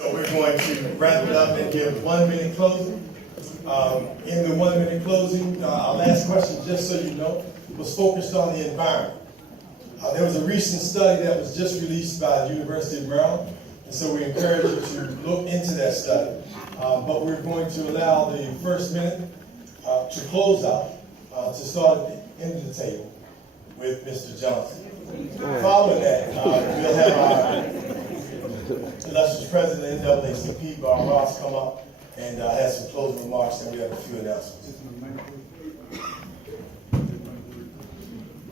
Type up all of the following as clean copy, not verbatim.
So we're going to wrap it up and give 1 minute closing. In the 1 minute closing, our last question, just so you know, was focused on the environment. There was a recent study that was just released by the University of Maryland, and so we encourage you to look into that study. But we're going to allow the first minute to close out, to start at the end of the table with Mr. Johnson. Following that, we'll have our illustrious president of the NAACP, Bob Ross, come up and have some closing remarks, and we have a few announcements.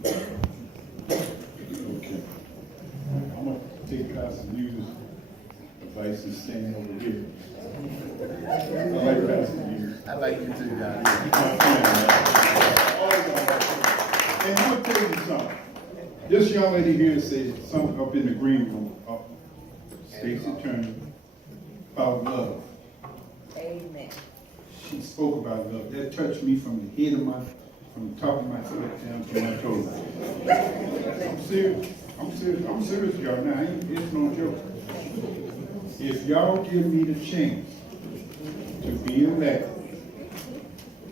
Okay. I'm going to take Pastor Hughes' advice and stand over here. I like Pastor Hughes. I like you too, Don. He's my friend, man. And I'm going to tell you something. This young lady here said something up in the green room, Stacey Turner, about love. Amen. She spoke about love. That touched me from the head of from the top of my foot down to my toes. I'm serious. I'm serious, y'all. Now, it's no joke. If y'all give me the chance to be elected,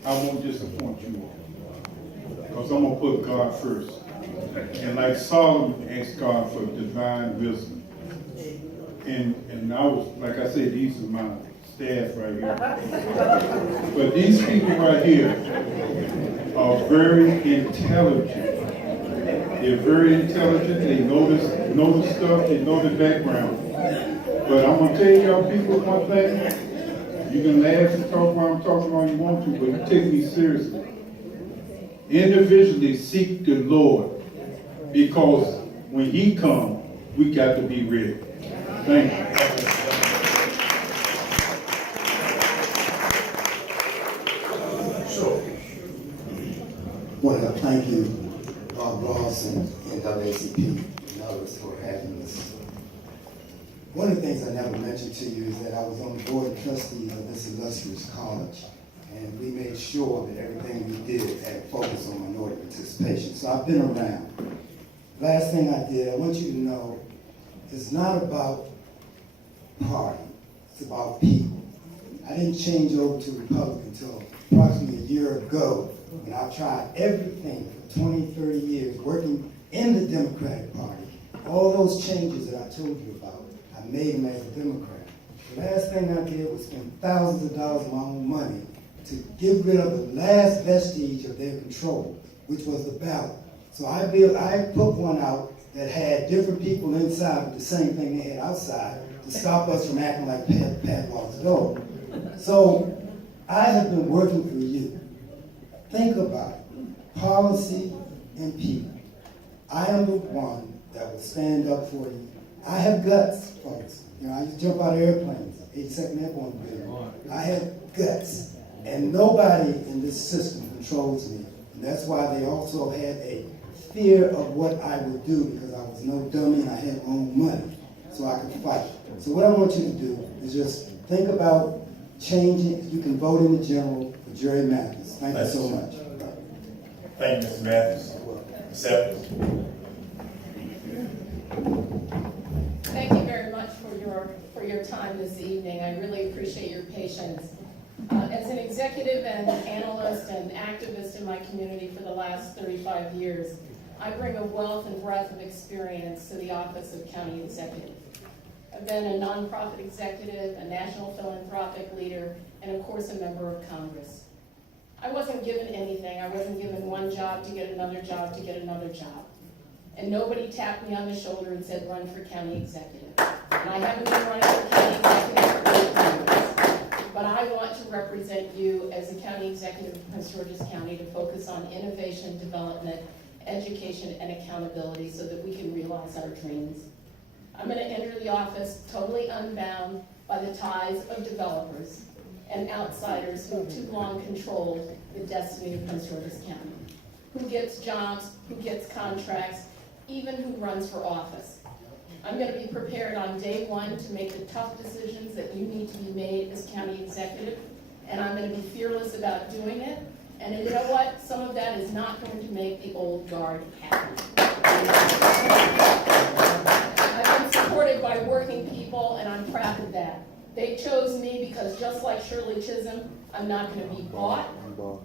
I won't disappoint you all. Because I'm going to put God first. And like Solomon asked God for divine wisdom. And I was, like I said, these are my staff right here. But these people right here are very intelligent. They're very intelligent. They know the stuff. They know the background. But I'm gonna tell y'all people one thing. You can laugh and talk while I'm talking all you want to, but you take me seriously. Individually seek the Lord, because when He comes, we got to be ready. Thank you. Sure. I want to thank you, Bob Ross and NAACP and others for having us. One of the things I never mentioned to you is that I was on the board of trustees of this illustrious college, and we made sure that everything we did had focus on minority participation. So I've been around. Last thing I did, I want you to know, it's not about party, it's about people. I didn't change over to Republican until approximately a year ago, and I've tried everything for 20, 30 years, working in the Democratic Party. All those changes that I told you about, I made them as a Democrat. The last thing I did was spend thousands of dollars of my own money to get rid of the last vestige of their control, which was the ballot. So I put one out that had different people inside with the same thing they had outside to stop us from acting like padlocks go. So I have been working for you. Think about it. Policy and people. I am the one that will stand up for you. I have guts, folks. You know, I used to jump out of airplanes, 82nd Airborne Division. I have guts. And nobody in this system controls me. And that's why they also had a fear of what I would do, because I was no dummy and I had my own money, so I could fight. So what I want you to do is just think about changing. You can vote in the general for Jerry Mathis. Thank you so much. Thank you, Mr. Mathis. Ms. Evans. Thank you very much for your time this evening. I really appreciate your patience. As an executive and analyst and activist in my community for the last 35 years, I bring a wealth and breadth of experience to the office of county executive. I've been a nonprofit executive, a national philanthropic leader, and of course a member of Congress. I wasn't given anything. I wasn't given one job to get another job to get another job. And nobody tapped me on the shoulder and said, run for county executive. And I haven't been running for county executive for 8 years. But I want to represent you as a county executive of Prince George's County to focus on innovation, development, education, and accountability so that we can realize our dreams. I'm going to enter the office totally unbound by the ties of developers and outsiders who have too long controlled the destiny of Prince George's County. Who gets jobs, who gets contracts, even who runs for office. I'm going to be prepared on day one to make the tough decisions that you need to be made as county executive, and I'm going to be fearless about doing it. And you know what? Some of that is not going to make the old guard happy. I've been supported by working people, and I'm proud of that. They chose me because just like Shirley Chisholm, I'm not going to be bought,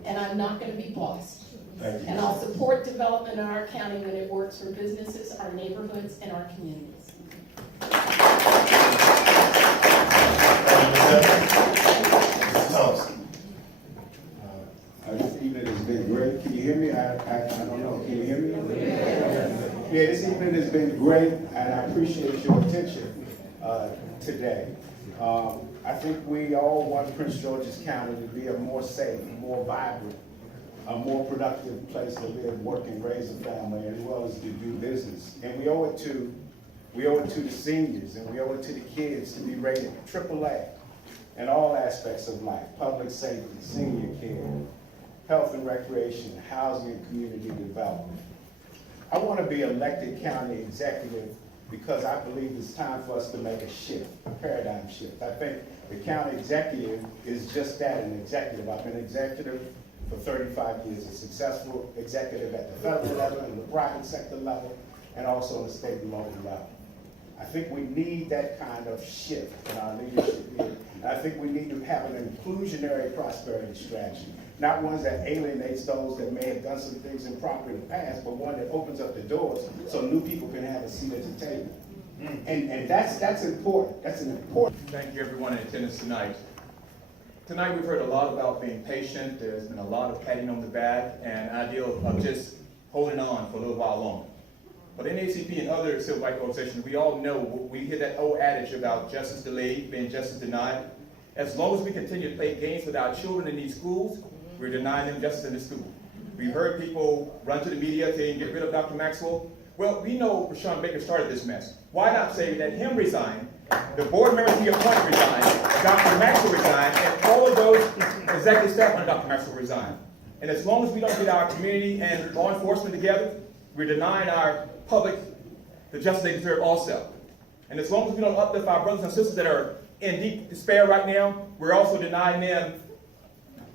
and I'm not going to be bossed. Thank you. And I'll support development in our county when it works for businesses, our neighborhoods, and our communities. Mr. Thompson. This evening has been great. Can you hear me? I don't know. Can you hear me? Yeah, this evening has been great, and I appreciate your attention today. I think we all want Prince George's County to be a more safe, more vibrant, a more productive place to live, work, and raise a family, as well as to do business. And we owe it to the seniors, and we owe it to the kids to be rated AAA in all aspects of life: public safety, senior care, health and recreation, housing and community development. I want to be elected county executive because I believe it's time for us to make a shift, a paradigm shift. I think the county executive is just that, an executive. I've been executive for 35 years, a successful executive at the federal level, and the private sector level, and also on the state and local level. I think we need that kind of shift in our leadership here. And I think we need to have an inclusionary prosperity strategy, not one that alienates those that may have done some things improper in the past, but one that opens up the doors so new people can have a seat at the table. And that's important. That's an important. Thank you, everyone in attendance tonight. Tonight we've heard a lot about being patient. There's been a lot of patting on the back and an idea of just holding on for a little while longer. But NAACP and other civil rights organizations, we all know, we hear that old adage about justice delayed being justice denied. As long as we continue to play games with our children in these schools, we're denying them justice in the school. We've heard people run to the media saying, get rid of Dr. Maxwell. Well, we know Rashawn Baker started this mess. Why not say that him resign, the board members he appointed resign, Dr. Maxwell resigned, and all of those executive staff under Dr. Maxwell resign. And as long as we don't get our community and law enforcement together, we're denying our public the justice they deserve also. And as long as we don't uplift our brothers and sisters that are in deep despair right now, we're also denying them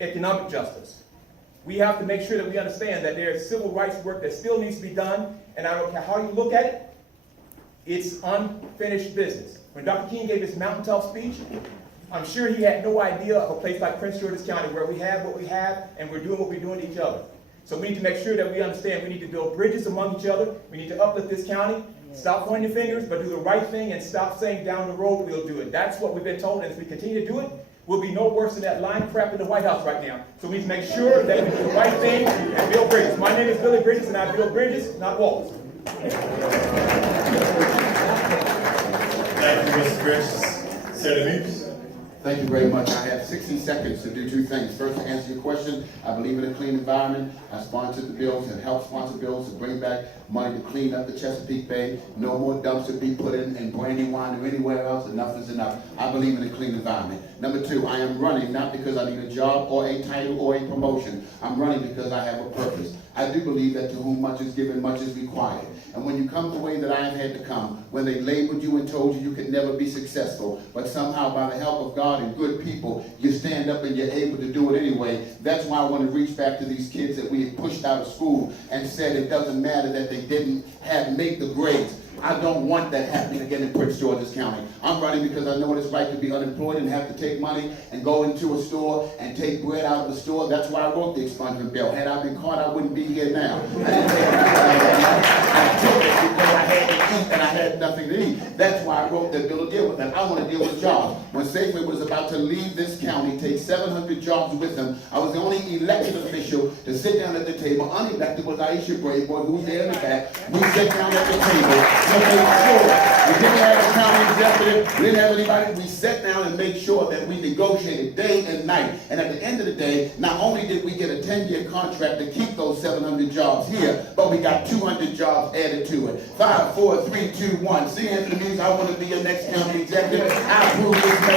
economic justice. We have to make sure that we understand that there's civil rights work that still needs to be done, and I don't care how you look at it, it's unfinished business. When Dr. King gave his mountaintop speech, I'm sure he had no idea of a place like Prince George's County where we have what we have and we're doing what we're doing to each other. So we need to make sure that we understand we need to build bridges among each other. We need to uplift this county. Stop pointing fingers, but do the right thing and stop saying down the road we'll do it. That's what we've been told, and if we continue to do it, we'll be no worse than that line crap in the White House right now. So we need to make sure that we do the right thing and build bridges. My name is Billy Bridges, and I build bridges, not walls. Thank you, Mr. Bridges. Senator Meeks. Thank you very much. I have 60 seconds to do two things. First, to answer your question, I believe in a clean environment. I sponsored the bills and helped sponsor bills to bring back money to clean up the Chesapeake Bay. No more dumps to be put in Brandywine or anywhere else. Enough is enough. I believe in a clean environment. Number two, I am running not because I need a job or a title or a promotion. I'm running because I have a purpose. I do believe that to whom much is given, much is required. And when you come the way that I have had to come, when they labeled you and told you could never be successful, but somehow by the help of God and good people, you stand up and you're able to do it anyway. That's why I want to reach back to these kids that we had pushed out of school and said it doesn't matter that they didn't make the grades. I don't want that happening again in Prince George's County. I'm running because I know what it's like to be unemployed and have to take money and go into a store and take bread out of the store. That's why I wrote the expungement bill. Had I been caught, I wouldn't be here now. I didn't take it I took it because I had to eat and I had nothing to eat. That's why I wrote that bill to deal with that. I want to deal with jobs. When Safeway was about to leave this county, take 700 jobs with them, I was the only elected official to sit down at the table. Unelected was Aisha Braveboy, who was there in the back. We sat down at the table. We didn't have a county executive, we didn't have anybody. We sat down and made sure that we negotiated day and night. And at the end of the day, not only did we get a 10-year contract to keep those 700 jobs here, but we got 200 jobs added to it. 5, 4, 3, 2, 1. See, Anthony Meeks, I want to be your next county executive. I approve this message.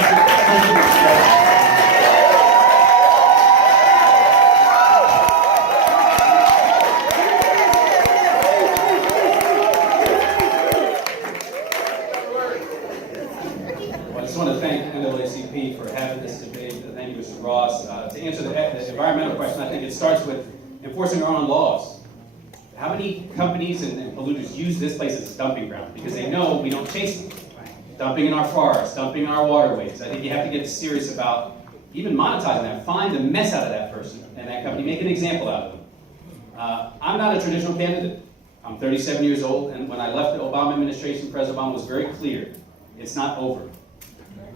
I want to thank NAACP for having this debate. Thank you, Mr. Ross. To answer the environmental question, I think it starts with enforcing our own laws. How many companies and polluters use this place as a dumping ground? Because they know we don't chase them. dumping in our forests, dumping in our waterways. I think you have to get serious about even monetizing that. Find the mess out of that person and that company. Make an example out of them. I'm not a traditional candidate. I'm 37 years old, and when I left the Obama administration, President Obama was very clear. It's not over.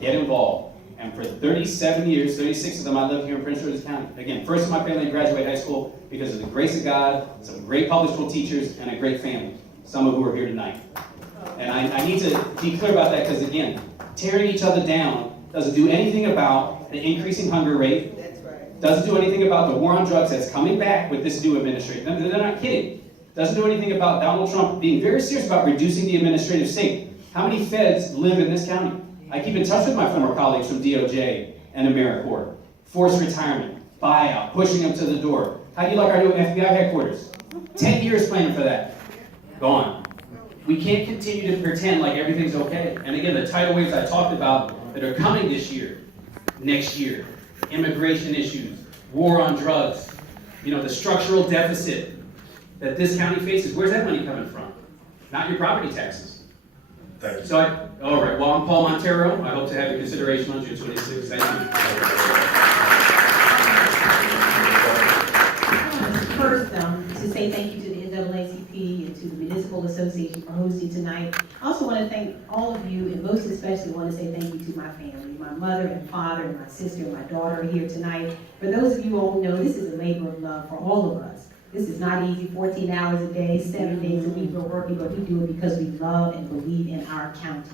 Get involved. And for 37 years, 36 of them, I lived here in Prince George's County. Again, first in my family to graduate high school because of the grace of God, some great public school teachers, and a great family, some of who are here tonight. And I need to be clear about that because, again, tearing each other down doesn't do anything about the increasing hunger rate. That's right. Doesn't do anything about the war on drugs that's coming back with this new administration. They're not kidding. Doesn't do anything about Donald Trump being very serious about reducing the administrative state. How many feds live in this county? I keep in touch with my former colleagues from DOJ and AmeriCorps. Forced retirement, buyout, pushing them to the door. How do you like our new FBI headquarters? 10 years planning for that. Gone. We can't continue to pretend like everything's okay. And again, the tidal waves I talked about that are coming this year, next year, immigration issues, war on drugs, the structural deficit that this county faces, where's that money coming from? Not your property taxes. Thank you. So, all right, well, I'm Paul Montero. I hope to have your consideration on June 26th. Thank you. First, to say thank you to the NAACP and to the Municipal Association for hosting tonight. I also want to thank all of you, and most especially want to say thank you to my family. My mother and father and my sister and my daughter are here tonight. For those of you all who know, this is a labor of love for all of us. This is not easy, 14 hours a day, 7 days a week we're working, but we do it because we love and believe in our county.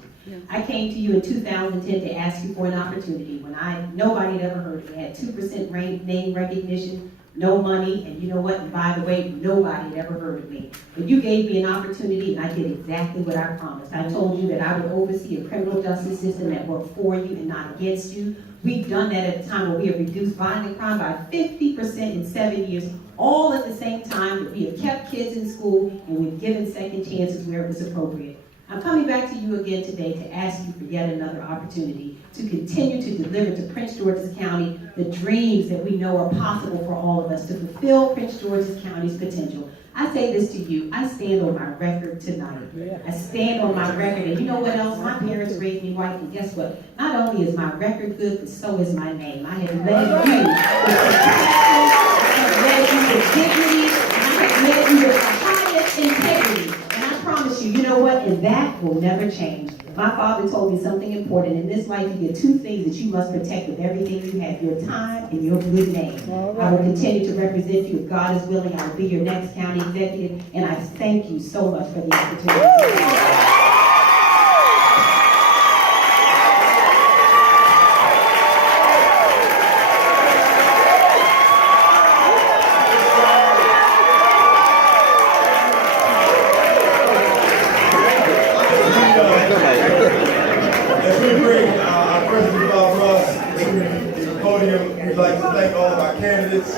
I came to you in 2010 to ask you for an opportunity when nobody had ever heard of it. We had 2% name recognition, no money, and you know what? And by the way, nobody had ever heard of me. But you gave me an opportunity, and I did exactly what I promised. I told you that I would oversee a criminal justice system that worked for you and not against you. We've done that at a time where we have reduced violent crime by 50% in 7 years, all at the same time that we have kept kids in school and we've given second chances where it was appropriate. I'm coming back to you again today to ask you for yet another opportunity to continue to deliver to Prince George's County the dreams that we know are possible for all of us to fulfill Prince George's County's potential. I say this to you, I stand on my record tonight. I stand on my record, and you know what else? My parents raised me white, and guess what? Not only is my record good, but so is my name. I have led you with dignity, I have led you with the highest integrity. And I promise you, you know what? And that will never change. My father told me something important. In this life, you get two things that you must protect with everything you have: your time and your good name. I will continue to represent you. If God is willing, I will be your next county executive. And I thank you so much for the opportunity. As we bring our President Bob Ross to the podium, we'd like to thank all of our candidates.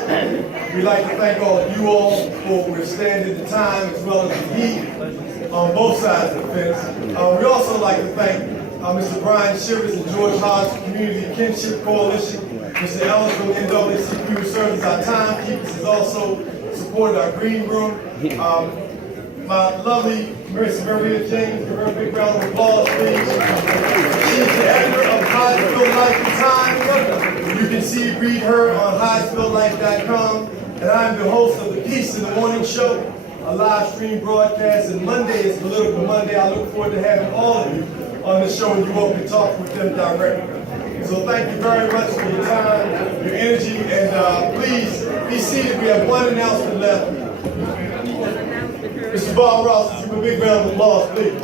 We'd like to thank all of you all for withstanding the time as well as the heat on both sides of the fence. We also like to thank Mr. Brian Shivers and George Hodge Community Kinship Coalition. Mr. Ellis from NAACP, who serves as our timekeepers, has also supported our green room. My lovely Miss Maria James, give her a big round of applause, please. She's the editor of Hyattsville Life and Time. You can read her on HyattsvilleLife.com. And I'm the host of the Peace in the Morning Show, a live stream broadcast. And Monday is Political Monday. I look forward to having all of you on the show and you all can talk with them directly. So thank you very much for your time, your energy, and please be seated. We have one announcement left. Mr. Bob Ross, give a big round of applause, please.